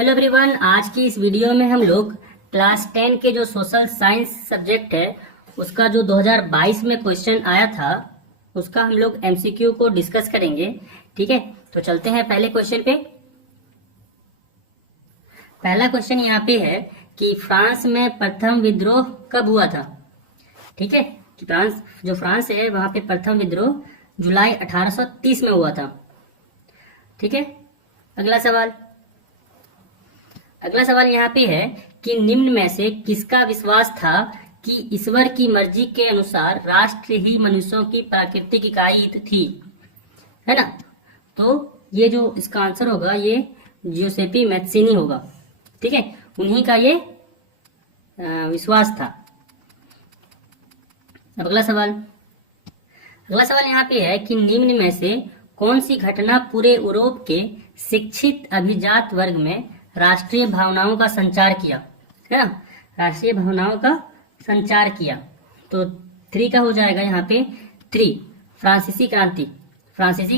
Hello everyone, आज की इस वीडियो में हम लोग क्लास 10 के जो सोशल साइंस सब्जेक्ट है उसका जो 2022 में क्वेश्चन आया था उसका हम लोग एमसीक्यू को डिस्कस करेंगे। ठीक है, तो चलते हैं पहले क्वेश्चन पे। पहला क्वेश्चन यहाँ पे है कि फ्रांस में प्रथम विद्रोह कब हुआ था। ठीक है, कि फ्रांस है वहां पे प्रथम विद्रोह जुलाई 1830 में हुआ था। ठीक है, अगला सवाल यहाँ पे है कि निम्न में से किसका विश्वास था कि ईश्वर की मर्जी के अनुसार राष्ट्र ही मनुष्यों की प्राकृतिक इकाई थी, है ना। तो ये जो इसका आंसर होगा ये जियोसेपी मैत्सिनी होगा। ठीक है, उन्हीं का ये विश्वास था। अब अगला सवाल यहाँ पे है कि निम्न में से कौन सी घटना पूरे यूरोप के शिक्षित अभिजात वर्ग में राष्ट्रीय भावनाओं का संचार किया, है ना। राष्ट्रीय भावनाओं का संचार किया तो 3 का हो जाएगा यहाँ पे 3 फ्रांसीसी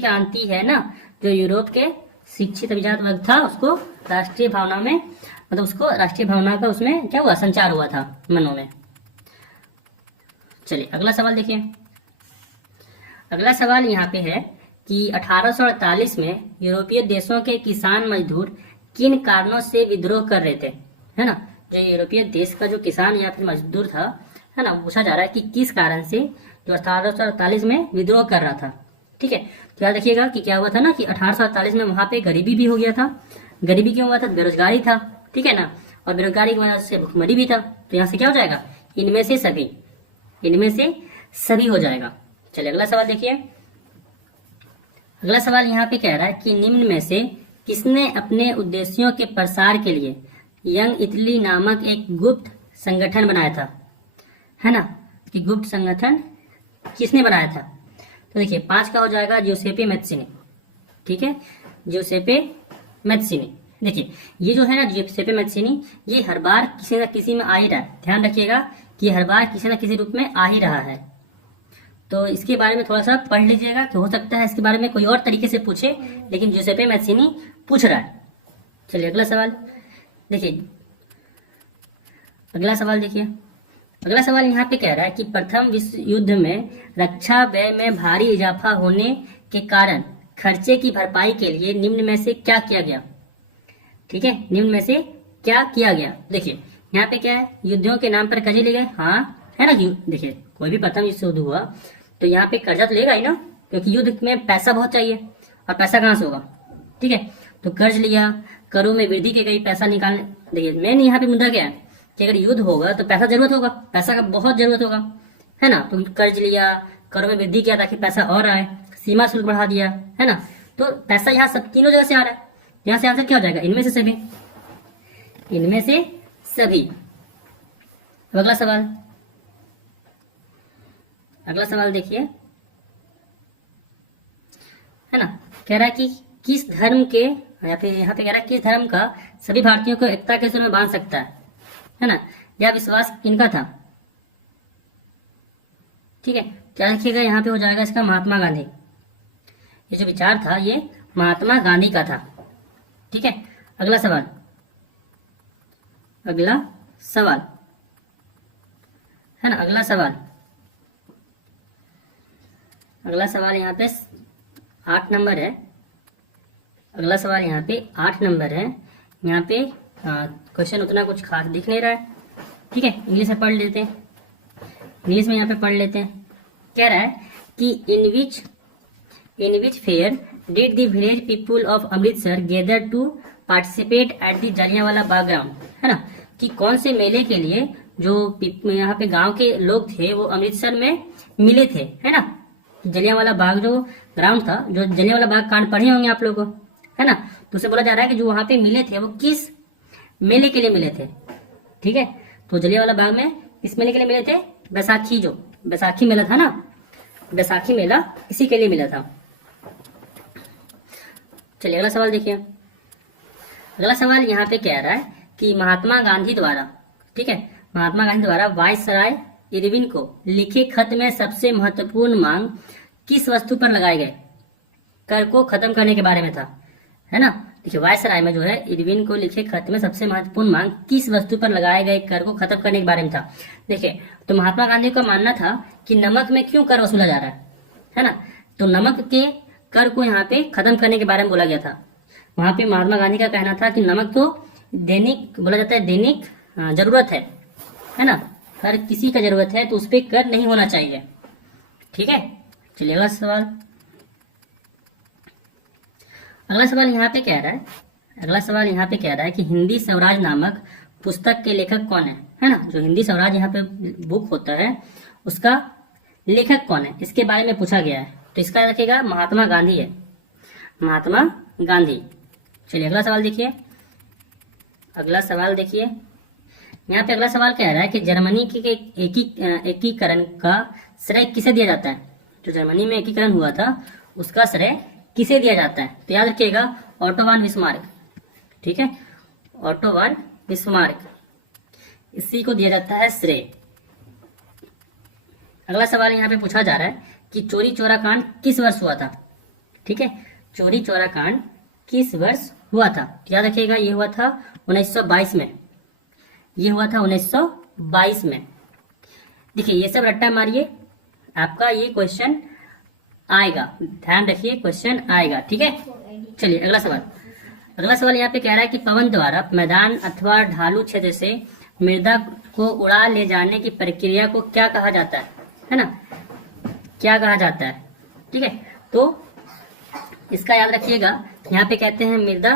क्रांति है ना, जो यूरोप के शिक्षित अभिजात वर्ग था उसको राष्ट्रीय भावना में मतलब उसको राष्ट्रीय भावना का उसमें क्या हुआ, संचार हुआ था मनों में। चलिए अगला सवाल देखिए। अगला सवाल यहाँ पे है कि 1848 में यूरोपीय देशों के किसान मजदूर किन कारणों से विद्रोह कर रहे थे, है ना। जो यूरोपीय देश का जो किसान या फिर मजदूर था, है ना, पूछा जा रहा है कि किस कारण से जो 1848 में विद्रोह कर रहा था। ठीक है, तो याद रखिएगा कि क्या हुआ था ना कि 1848 में वहां पे गरीबी भी हो गया था। गरीबी क्यों हुआ था, बेरोजगारी था, ठीक है ना, और बेरोजगारी की वजह से भुखमरी भी था। तो यहाँ से क्या हो जाएगा, इनमें से सभी हो जाएगा। चलिए अगला सवाल देखिए। अगला सवाल यहाँ पे कह रहा है कि निम्न में से किसने अपने उद्देश्यों के प्रसार के लिए यंग इटली नामक एक गुप्त संगठन बनाया था, है ना। कि गुप्त संगठन किसने बनाया था, तो देखिए 5 का हो जाएगा जियोसेपे मैत्सिनी। ठीक है, जियोसेपे मैत्सिनी। देखिए ये जो है ना जियोसेपे मैत्सिनी, ये हर बार किसी न किसी में आ ही रहा है। ध्यान रखिएगा कि हर बार किसी न किसी रूप में आ ही रहा है। तो इसके बारे में थोड़ा सा पढ़ लीजिएगा कि हो सकता है इसके बारे में कोई और तरीके से पूछे, लेकिन जियोसेपे मैत्सिनी पूछ रहा है। चलिए अगला सवाल देखिए। अगला सवाल यहाँ पे कह रहा है कि प्रथम विश्व युद्ध में रक्षा व्यय में भारी इजाफा होने के कारण खर्चे की भरपाई के लिए निम्न में से क्या किया गया। ठीक है, निम्न में से क्या किया गया। देखिए यहाँ पे क्या है, युद्धों के नाम पर कर्जे लिए गए, हाँ, है ना। देखिए कोई भी प्रथम विश्व युद्ध हुआ तो यहाँ पे कर्जा तो लेगा ही ना, क्योंकि युद्ध में पैसा बहुत चाहिए और पैसा कहाँ से होगा। ठीक है, तो कर्ज लिया, करों में वृद्धि की गई, पैसा निकालने। देखिए मेन यहाँ पे मुद्दा क्या है कि अगर युद्ध होगा तो पैसा जरूरत होगा, पैसा का बहुत जरूरत होगा, है ना। तो कर्ज लिया, करों में वृद्धि किया ताकि पैसा और आए, सीमा शुल्क बढ़ा दिया, है ना। तो पैसा यहाँ सब तीनों जगह से आ रहा है। यहाँ से आंसर क्या हो जाएगा, इनमें से सभी। अगला सवाल देखिए, है ना। कह रहा है कि किस धर्म के या फिर यहाँ पे कह रहा है किस धर्म का सभी भारतीयों को एकता के सुर में बांध सकता है ना। यह विश्वास किनका था। ठीक है, क्या रखिएगा यहाँ पे हो जाएगा इसका महात्मा गांधी। ये जो विचार था ये महात्मा गांधी का था। ठीक है, अगला सवाल है ना। अगला सवाल यहाँ पे 8 नंबर है। अगला सवाल यहाँ पे 8 नंबर है। यहाँ पे क्वेश्चन उतना कुछ खास दिख नहीं रहा है। ठीक है, इंग्लिश में पढ़ लेते हैं। यहाँ पे पढ़ लेते हैं। कह रहा है कि in which fair did the village people of Amritsar gather to participate at the Jallianwala Bagh ground, है ना। कि कौन से मेले के लिए जो यहाँ पे गांव के लोग थे वो अमृतसर में मिले थे, है ना। जलियांवाला बाग जो ग्राउंड था, जो जलियांवाला बाग कांड पढ़े होंगे आप लोगों को, है ना। तो उसे बोला जा रहा है कि जो वहां पे मिले थे वो किस मेले के लिए मिले थे। ठीक है, तो जलियांवाला बाग में किस मेले के लिए मिले थे, बैसाखी मेला था ना, बैसाखी मेला इसी के लिए मिला था। चलिए अगला सवाल देखिए। अगला सवाल यहाँ पे कह रहा है कि महात्मा गांधी द्वारा वायसराय इरविन को लिखे खत में सबसे महत्वपूर्ण मांग किस वस्तु पर लगाए गए कर को खत्म करने के बारे में था, है ना। देखिए वायसराय में जो है इरविन को लिखे खत में सबसे महत्वपूर्ण मांग किस वस्तु पर लगाए गए कर को खत्म करने के बारे में था। देखिए तो महात्मा गांधी का मानना था कि नमक में क्यों कर वसूला जा रहा है ना, तो नमक के कर को यहाँ पे खत्म करने के बारे में बोला गया था। वहां पे महात्मा गांधी का कहना था कि नमक तो दैनिक बोला जाता है, दैनिक जरूरत है ना, हर किसी का जरूरत है, तो उस पर कर नहीं होना चाहिए। ठीक है, चलिए अगला सवाल। अगला सवाल यहाँ पे कह रहा है, अगला सवाल यहाँ पे कह रहा है कि हिंदी स्वराज नामक पुस्तक के लेखक कौन है ना। जो हिंदी स्वराज यहाँ पे बुक होता है उसका लेखक कौन है, इसके बारे में पूछा गया है। तो इसका रखेगा महात्मा गांधी है, महात्मा गांधी। चलिए अगला सवाल देखिए, अगला सवाल देखिए। यहाँ पे अगला सवाल कह रहा है कि जर्मनी के एकीकरण का श्रेय किसे दिया जाता है। जो जर्मनी में एकीकरण हुआ था उसका श्रेय किसे दिया जाता है, तो याद रखिएगा ऑटो वन बिस्मार्क। ठीक है, ऑटो वन बिस्मार्क, इसी को दिया जाता है श्रेय। अगला सवाल यहाँ पे पूछा जा रहा है कि चोरी चोरा कांड किस वर्ष हुआ था। ठीक है, चोरी चोरा कांड किस वर्ष हुआ था, याद रखिएगा ये हुआ था 1922 में, ये हुआ था 1922 में। देखिए ये सब रट्टा मारिए, आपका ये क्वेश्चन आएगा, ध्यान रखिए क्वेश्चन आएगा। ठीक है, चलिए अगला सवाल। अगला सवाल यहाँ पे कह रहा है कि पवन द्वारा मैदान अथवा ढालू क्षेत्र से मृदा को उड़ा ले जाने की प्रक्रिया को क्या कहा जाता है ना, क्या कहा जाता है। ठीक है, तो इसका याद रखिएगा, यहाँ पे कहते हैं मृदा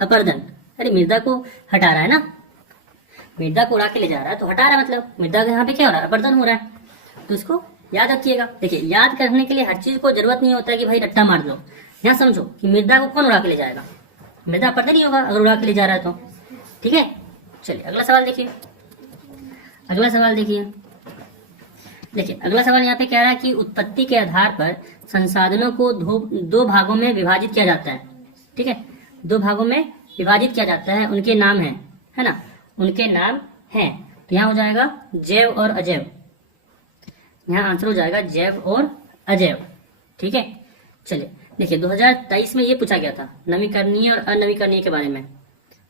अपरदन। अरे मृदा को हटा रहा है ना, मृदा को उड़ा के ले जा रहा है तो हटा रहा है, मतलब मृदा का यहाँ पे क्या हो रहा है, अपरदन हो रहा है, तो इसको याद रखिएगा। देखिए याद करने के लिए हर चीज को जरूरत नहीं होता है कि भाई रट्टा मार लो। यहाँ समझो कि मृदा को कौन उड़ा के ले जाएगा, मृदा अपरदन नहीं होगा अगर उड़ा के ले जा रहा है तो। ठीक है, चलिए अगला सवाल देखिए, अगला सवाल देखिए। देखिए अगला सवाल यहाँ पे कह रहा है कि उत्पत्ति के आधार पर संसाधनों को दो भागों में विभाजित किया जाता है। ठीक है, दो भागों में विभाजित किया जाता है, उनके नाम है ना, उनके नाम हैं। तो यहाँ हो जाएगा जैव और अजैव, यहाँ आंसर हो जाएगा जैव और अजैव। ठीक है, चलिए देखिए 2023 में ये पूछा गया था नवीकरणीय और अनवीकरणीय के बारे में,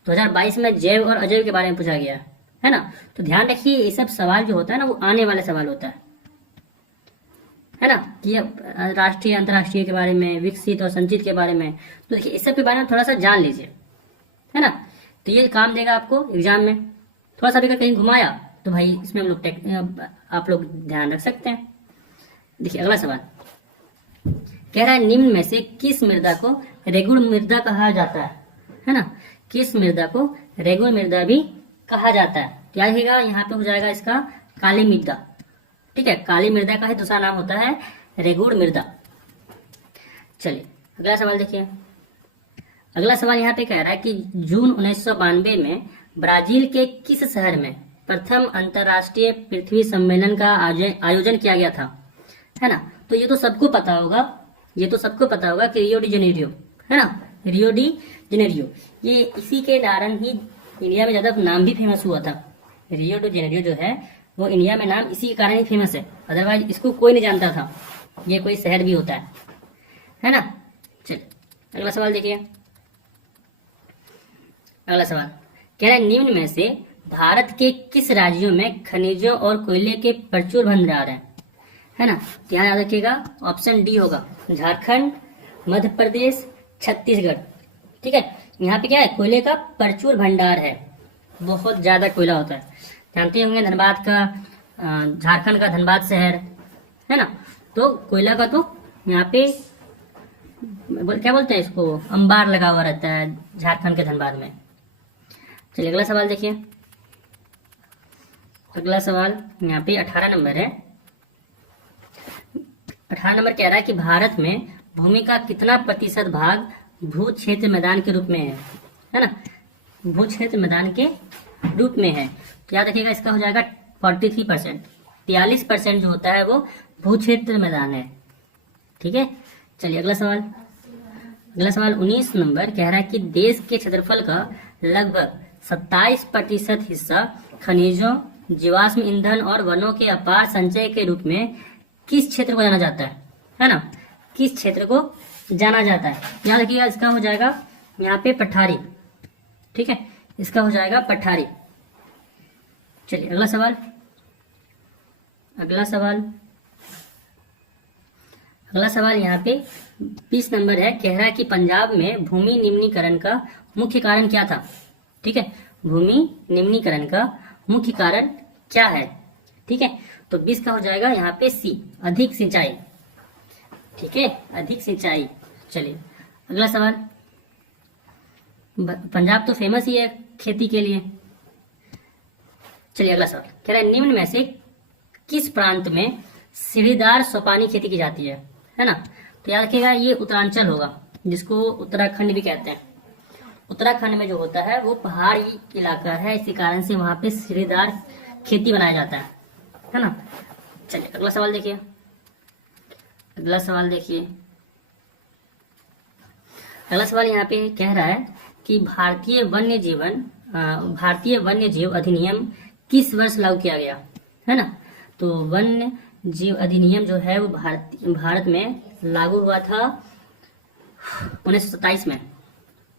2022 में जैव और अजैव के बारे में पूछा गया है ना। तो ध्यान रखिए ये सब सवाल जो होता है ना वो आने वाले सवाल होता है ना, कि राष्ट्रीय अंतर्राष्ट्रीय के बारे में, विकसित और संचित के बारे में। तो देखिए इस सब के बारे में थोड़ा सा जान लीजिए, है ना, तो ये काम देगा आपको एग्जाम में। थोड़ा सा भी अगर कहीं घुमाया तो भाई इसमें हम लोग आप लोग ध्यान रख सकते हैं। देखिए अगला सवाल कह रहा है निम्न में से किस मृदा को रेगुड़ मृदा कहा जाता है ना, किस मृदा को रेगुड़ मृदा भी कहा जाता है। क्या रहेगा, यहाँ पे हो जाएगा इसका काली मृदा। ठीक है, काली मृदा का ही दूसरा नाम होता है रेगुड़ मृदा। चलिए अगला सवाल देखिए, अगला सवाल यहाँ पे कह रहा है कि जून 1992 में ब्राजील के किस शहर में प्रथम अंतर्राष्ट्रीय पृथ्वी सम्मेलन का आयोजन किया गया था, है ना। तो ये तो सबको पता होगा, ये तो सबको पता होगा कि रियो डी जेनेरियो, है ना, रियो डी जेनेरियो। ये इसी के कारण ही इंडिया में ज्यादा नाम भी फेमस हुआ था। रियो डी जेनेरियो जो है वो इंडिया में नाम इसी के कारण ही फेमस है, अदरवाइज इसको कोई नहीं जानता था ये कोई शहर भी होता है ना। चलिए अगला सवाल देखिए, अगला सवाल कह रहा है निम्न में से भारत के किस राज्यों में खनिजों और कोयले के प्रचुर भंडार है ना। ध्यान याद रखिएगा ऑप्शन डी होगा, झारखंड, मध्य प्रदेश, छत्तीसगढ़। ठीक है, यहाँ पे क्या है, कोयले का प्रचुर भंडार है, बहुत ज्यादा कोयला होता है। जानते होंगे धनबाद का, झारखंड का धनबाद शहर है ना, तो कोयला का तो यहाँ पे क्या बोलते हैं इसको, अंबार लगा हुआ रहता है झारखंड के धनबाद में। चलिए अगला सवाल देखिए, अगला सवाल यहाँ पे 18 नंबर है। 18 नंबर कह रहा है कि भारत में भूमि का कितना प्रतिशत भाग भू क्षेत्र मैदान के रूप में है ना, भू क्षेत्र मैदान के रूप में है। तो याद रखिएगा इसका हो जाएगा 43%, 43% जो होता है वो भू क्षेत्र मैदान है। ठीक है, चलिए अगला सवाल, अगला सवाल 19 नंबर कह रहा है कि देश के क्षेत्रफल का लगभग 27% हिस्सा खनिजों, जीवाश्म ईंधन और वनों के अपार संचय के रूप में किस क्षेत्र को जाना जाता है ना, किस क्षेत्र को जाना जाता है। याद रखिएगा इसका हो जाएगा यहाँ पे पठारी, ठीक है, इसका हो जाएगा पठारी। चलिए अगला सवाल, अगला सवाल, अगला सवाल यहाँ पे 20 नंबर है। कह रहा है कि पंजाब में भूमि निम्नीकरण का मुख्य कारण क्या था? ठीक है, भूमि निम्नीकरण का मुख्य कारण क्या है? ठीक है, तो 20 का हो जाएगा यहाँ पे सी, अधिक सिंचाई। ठीक है, अधिक सिंचाई। चलिए अगला सवाल, पंजाब तो फेमस ही है खेती के लिए। चलिए अगला सवाल कह रहा है निम्न में से किस प्रांत में सीढ़ीदार सोपानी खेती की जाती है ना? तो याद रखिएगा ये उत्तरांचल होगा, जिसको उत्तराखंड भी कहते हैं। उत्तराखंड में जो होता है वो पहाड़ी इलाका है, इसी कारण से वहां पे सीढ़ीदार खेती बनाया जाता है ना? चलिए अगला सवाल देखिए, अगला सवाल देखिए, अगला सवाल यहाँ पे कह रहा है कि भारतीय वन्य जीव अधिनियम किस वर्ष लागू किया गया है ना? तो वन्य जीव अधिनियम जो है वो भारत में लागू हुआ था 1927 में,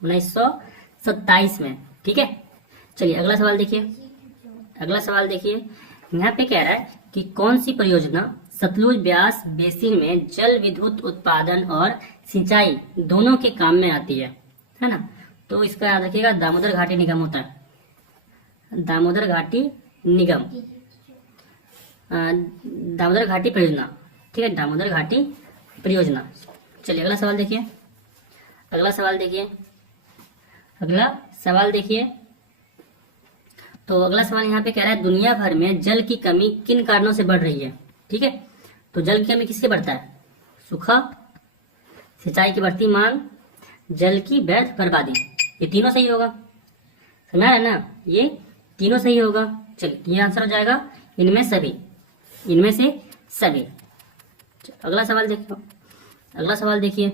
1927 में। ठीक है, चलिए अगला सवाल देखिए, अगला सवाल देखिए, यहाँ पे कह रहा है कि कौन सी परियोजना सतलुज ब्यास बेसिन में जल विद्युत उत्पादन और सिंचाई दोनों के काम में आती है ना? तो इसका याद रखिएगा दामोदर घाटी निगम होता है, दामोदर घाटी निगम, दामोदर घाटी परियोजना। ठीक है, दामोदर घाटी परियोजना। चलिए अगला सवाल देखिए, अगला सवाल देखिए, अगला सवाल देखिए, तो अगला सवाल यहाँ पे कह रहा है दुनिया भर में जल की कमी किन कारणों से बढ़ रही है? ठीक है, तो जल की कमी किससे बढ़ता है? सूखा, सिंचाई की बढ़ती मांग, जल की व्यर्थ बर्बादी। ये तीनों सही होगा, सुना है ना? ये तीनों सही होगा। चलिए ये आंसर हो जाएगा इनमें सभी, इनमें से सभी। अगला सवाल देखिए, अगला सवाल देखिए,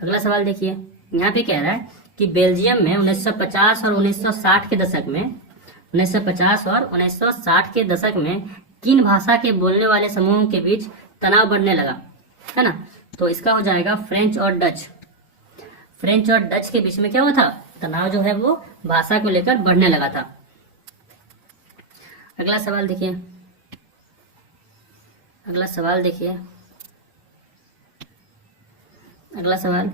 अगला सवाल देखिए, यहाँ पे कह रहा है कि बेल्जियम में 1950 और 1960 के दशक में, 1950 और 1960 के दशक में किन भाषा के बोलने वाले समूहों के बीच तनाव बढ़ने लगा है ना? तो इसका हो जाएगा फ्रेंच और डच। फ्रेंच और डच के बीच में क्या हुआ था? तनाव जो है वो भाषा को लेकर बढ़ने लगा था। अगला सवाल देखिए, अगला सवाल देखिए, अगला सवाल,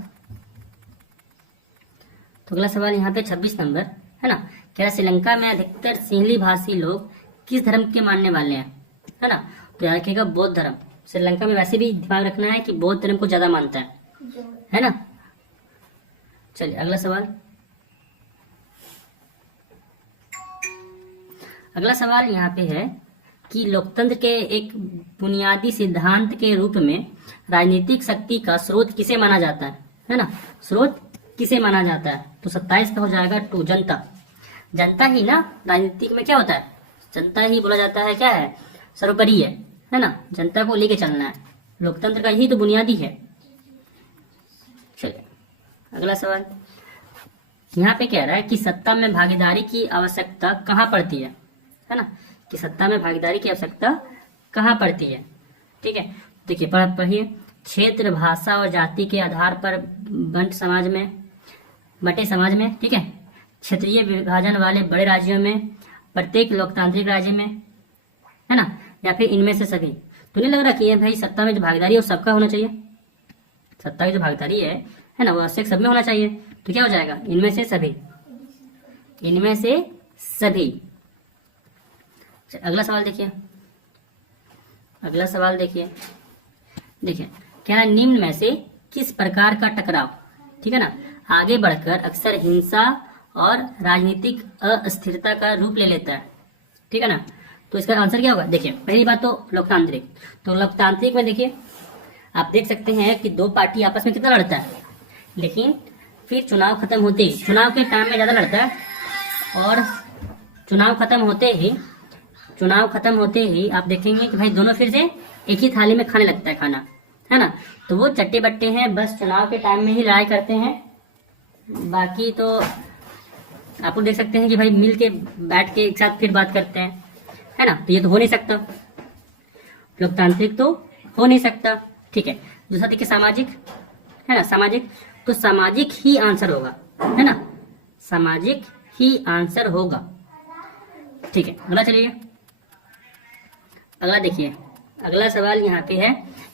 तो अगला सवाल यहाँ पे 26 नंबर है ना? कह रहा श्रीलंका में अधिकतर सिंहली भाषी लोग किस धर्म के मानने वाले हैं है ना? तो याद रखिएगा बौद्ध धर्म। श्रीलंका में वैसे भी दिमाग रखना है कि बौद्ध धर्म को ज्यादा मानता है ना? चलिए अगला सवाल, अगला सवाल यहाँ पे है कि लोकतंत्र के एक बुनियादी सिद्धांत के रूप में राजनीतिक शक्ति का स्रोत किसे माना जाता है ना? स्रोत किसे माना जाता है? तो 27 का हो जाएगा टू, जनता। जनता ही ना राजनीतिक में क्या होता है? जनता ही बोला जाता है, क्या है? सर्वोपरि है ना? जनता को लेके चलना है, लोकतंत्र का यही तो बुनियादी है। चलिए अगला सवाल, यहाँ पे कह रहा है कि सत्ता में भागीदारी की आवश्यकता कहाँ पड़ती है ना? कि सत्ता में भागीदारी की आवश्यकता कहाँ पड़ती है? ठीक है, देखिए पढ़िए, क्षेत्र, भाषा और जाति के आधार पर बटे समाज में, ठीक है, क्षेत्रीय विभाजन वाले बड़े राज्यों में, प्रत्येक लोकतांत्रिक राज्य में, है ना? या फिर इनमें से सभी। तो नहीं लग रहा कि ये भाई सत्ता में जो भागीदारी है वो सबका होना चाहिए? सत्ता की जो भागीदारी है ना, वो आवश्यक सब में होना चाहिए। तो क्या हो जाएगा? इनमें से सभी, इनमें से सभी। अगला सवाल देखिए, अगला सवाल देखिए, देखिए क्या निम्न में से किस प्रकार का टकराव, ठीक है ना, आगे बढ़कर अक्सर हिंसा और राजनीतिक अस्थिरता का रूप ले लेता है? ठीक है ना? तो इसका आंसर क्या होगा? देखिए पहली बात तो लोकतांत्रिक। तो लोकतांत्रिक में देखिए आप देख सकते हैं कि दो पार्टी आपस में कितना लड़ता है, लेकिन फिर चुनाव खत्म होते ही, चुनाव के टाइम में ज्यादा लड़ता है, और चुनाव खत्म होते ही आप देखेंगे कि भाई दोनों फिर से एक ही थाली में खाने लगता है खाना, है ना? तो वो चट्टे बट्टे हैं, बस चुनाव के टाइम में ही लड़ाई करते हैं। बाकी तो आपको देख सकते हैं कि भाई मिल के बैठ के एक साथ फिर बात करते हैं, है ना? तो ये तो हो नहीं सकता, लोकतांत्रिक तो हो नहीं सकता। ठीक है, दूसरा देखिए सामाजिक, है ना? सामाजिक तो सामाजिक ही आंसर होगा, है ना, सामाजिक ही आंसर होगा। ठीक है, अगला चलिए, अगला देखिए, अगला सवाल यहाँ पे है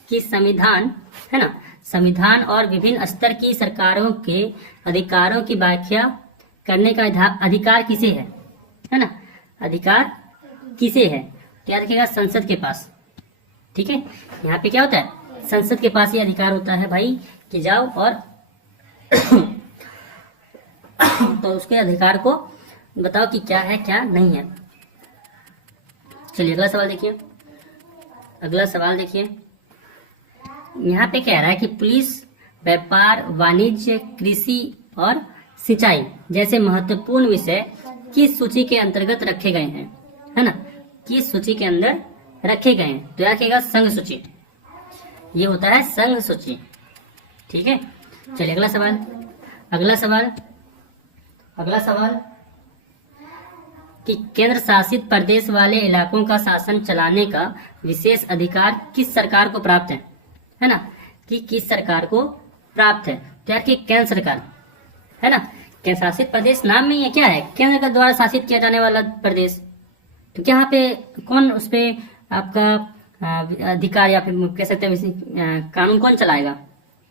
कि संविधान, है ना, संविधान और विभिन्न स्तर की सरकारों के अधिकारों की व्याख्या करने का अधिकार किसे है ना, अधिकार किसे है? तो याद रखिएगा संसद के पास। ठीक है, यहाँ पे क्या होता है, संसद के पास ये अधिकार होता है भाई कि जाओ और तो उसके अधिकार को बताओ कि क्या है क्या नहीं है। चलिए अगला सवाल देखिए, अगला सवाल देखिए, यहाँ पे कह रहा है कि पुलिस, व्यापार, वाणिज्य, कृषि और सिंचाई जैसे महत्वपूर्ण विषय किस सूची के अंतर्गत रखे गए हैं, है ना, किस सूची के अंदर रखे गए हैं? तो याद रखिएगा संघ सूची, ये होता है संघ सूची। ठीक है, चलिए अगला सवाल, अगला सवाल, अगला सवाल कि केंद्र शासित प्रदेश वाले इलाकों का शासन चलाने का विशेष अधिकार किस सरकार को प्राप्त है ना, कि किस सरकार को प्राप्त है? तो यार कि केंद्र सरकार, है ना, केंद्र शासित प्रदेश नाम में ये क्या है, केंद्र के द्वारा शासित किया जाने वाला प्रदेश। तो क्या यहाँ पे कौन उस पे आपका अधिकार या फिर कह सकते हैं कानून कौन चलाएगा?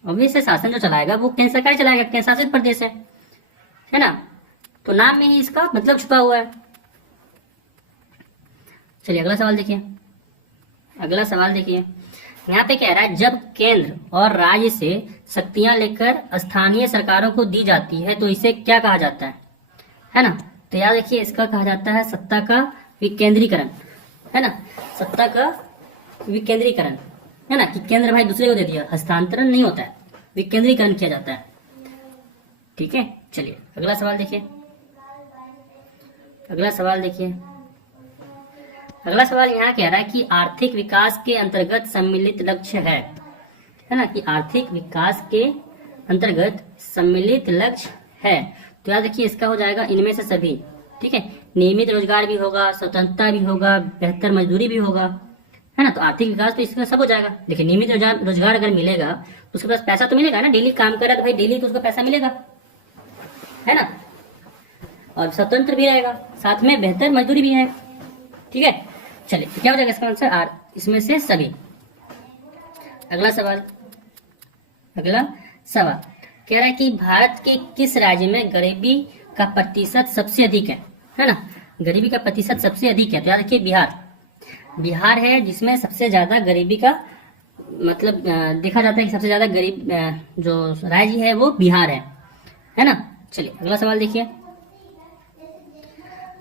ऑब्वियसली शासन जो चलाएगा वो केंद्र सरकार चलाएगा, केंद्र शासित प्रदेश है ना, तो नाम में ही इसका मतलब छुपा हुआ है। चलिए अगला सवाल देखिए, अगला सवाल देखिए, यहाँ पे कह रहा है जब केंद्र और राज्य से शक्तियां लेकर स्थानीय सरकारों को दी जाती है तो इसे क्या कहा जाता है ना? तो याद रखिए इसका कहा जाता है सत्ता का विकेंद्रीकरण, है ना, सत्ता का विकेंद्रीकरण, है ना, कि केंद्र भाई दूसरे को दे दिया, हस्तांतरण नहीं होता है, विकेंद्रीकरण किया जाता है। ठीक है, चलिए अगला सवाल देखिए, अगला सवाल देखिए, अगला सवाल यहाँ कह रहा है कि आर्थिक विकास के अंतर्गत सम्मिलित लक्ष्य है ना, कि आर्थिक विकास के अंतर्गत सम्मिलित लक्ष्य है। तो याद रखिए इसका हो जाएगा इनमें से सभी। ठीक है, नियमित रोजगार भी होगा, स्वतंत्रता भी होगा, बेहतर मजदूरी भी होगा, है ना, तो आर्थिक विकास तो इसका सब हो जाएगा। देखिए नियमित रोजगार अगर मिलेगा तो उसके पास पैसा तो मिलेगा ना, डेली काम कर रहा है तो भाई डेली तो उसको पैसा मिलेगा, है ना, और स्वतंत्र भी रहेगा, साथ में बेहतर मजदूरी भी है। ठीक है, चलिए क्या हो जाएगा इसका आंसर आर, इसमें से सभी। अगला सवाल, अगला सवाल कह रहा है कि भारत के किस राज्य में गरीबी का प्रतिशत सबसे अधिक है ना, गरीबी का प्रतिशत सबसे अधिक है? तो याद रखिए बिहार, बिहार है जिसमें सबसे ज्यादा गरीबी का मतलब देखा जाता है कि सबसे ज्यादा गरीब जो राज्य है वो बिहार है ना। चलिए अगला सवाल देखिए,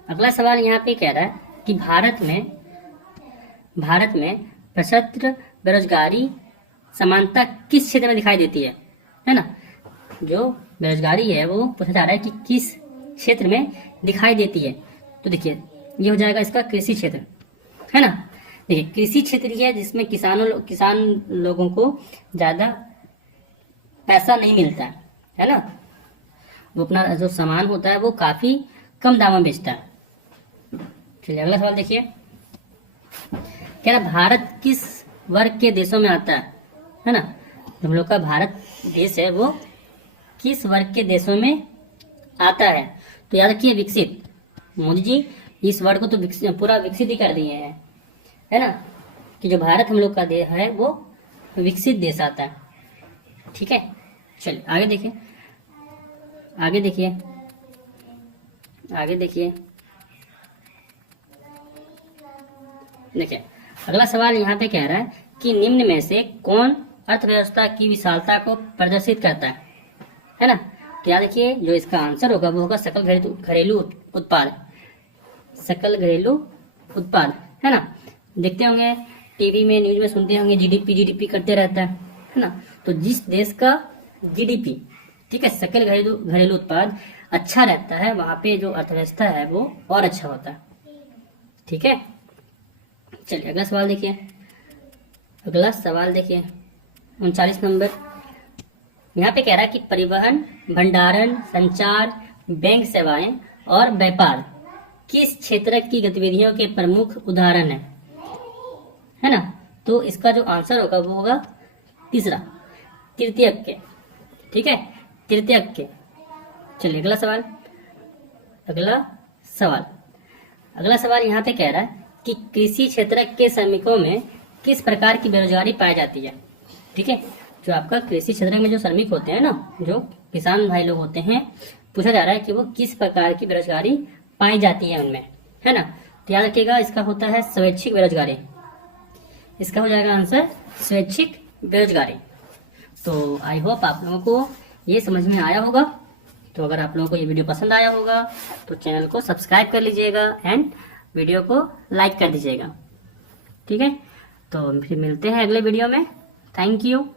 अगला सवाल यहाँ पे कह रहा है कि भारत में प्रसत्र बेरोजगारी समानता किस क्षेत्र में दिखाई देती है ना, जो बेरोजगारी है वो पूछा जा रहा है कि किस क्षेत्र में दिखाई देती है। तो देखिए ये हो जाएगा इसका कृषि क्षेत्र, है ना। देखिए कृषि क्षेत्र ही है जिसमें किसान लोगों को ज्यादा पैसा नहीं मिलता है ना, वो अपना जो सामान होता है वो काफी कम दाम में बेचता है। चलिए अगला सवाल देखिए, कह रहा भारत किस वर्ग के देशों में आता है ना, हम लोग का भारत देश है वो किस वर्ग के देशों में आता है? तो याद रखिए विकसित। मोदी जी इस वर्ड को तो पूरा विकसित ही कर दिए हैं, है ना, कि जो भारत हम लोग का देश है वो विकसित देश आता है। ठीक है, चलिए आगे देखिए, आगे देखिए, आगे देखिए, देखिए अगला सवाल यहाँ पे कह रहा है कि निम्न में से कौन अर्थव्यवस्था की विशालता को प्रदर्शित करता है ना। तो याद रखिए जो इसका आंसर होगा वो होगा सकल घरेलू उत्पाद, सकल घरेलू उत्पाद, है ना। देखते होंगे टीवी में, न्यूज में सुनते होंगे जीडीपी करते रहता है ना। तो जिस देश का जीडीपी, ठीक है, सकल घरेलू उत्पाद अच्छा रहता है वहां पे जो अर्थव्यवस्था है वो और अच्छा होता है। ठीक है, चलिए अगला सवाल देखिए, अगला सवाल देखिए 39 नंबर। यहाँ पे कह रहा है कि परिवहन, भंडारण, संचार, बैंक सेवाएं और व्यापार किस क्षेत्र की गतिविधियों के प्रमुख उदाहरण है ना। तो इसका जो आंसर होगा वो होगा तीसरा, तृतीयक के। ठीक है, तृतीयक के। चलिए अगला सवाल। अगला सवाल यहाँ पे कह रहा है कि कृषि क्षेत्र के श्रमिकों में किस प्रकार की बेरोजगारी पाई जाती है। ठीक है, जो आपका कृषि क्षेत्र में जो श्रमिक होते हैं ना, जो किसान भाई लोग होते हैं, पूछा जा रहा है कि वो किस प्रकार की बेरोजगारी पाई जाती है उनमें, है ना। तो याद रखिएगा, इसका होता है स्वैच्छिक बेरोजगारी। इसका हो जाएगा आंसर स्वैच्छिक बेरोजगारी। तो आई होप आप लोगों को ये समझ में आया होगा। तो अगर आप लोगों को ये वीडियो पसंद आया होगा तो चैनल को सब्सक्राइब कर लीजिएगा एंड वीडियो को लाइक कर दीजिएगा। ठीक है, तो फिर मिलते हैं अगले वीडियो में। Thank you.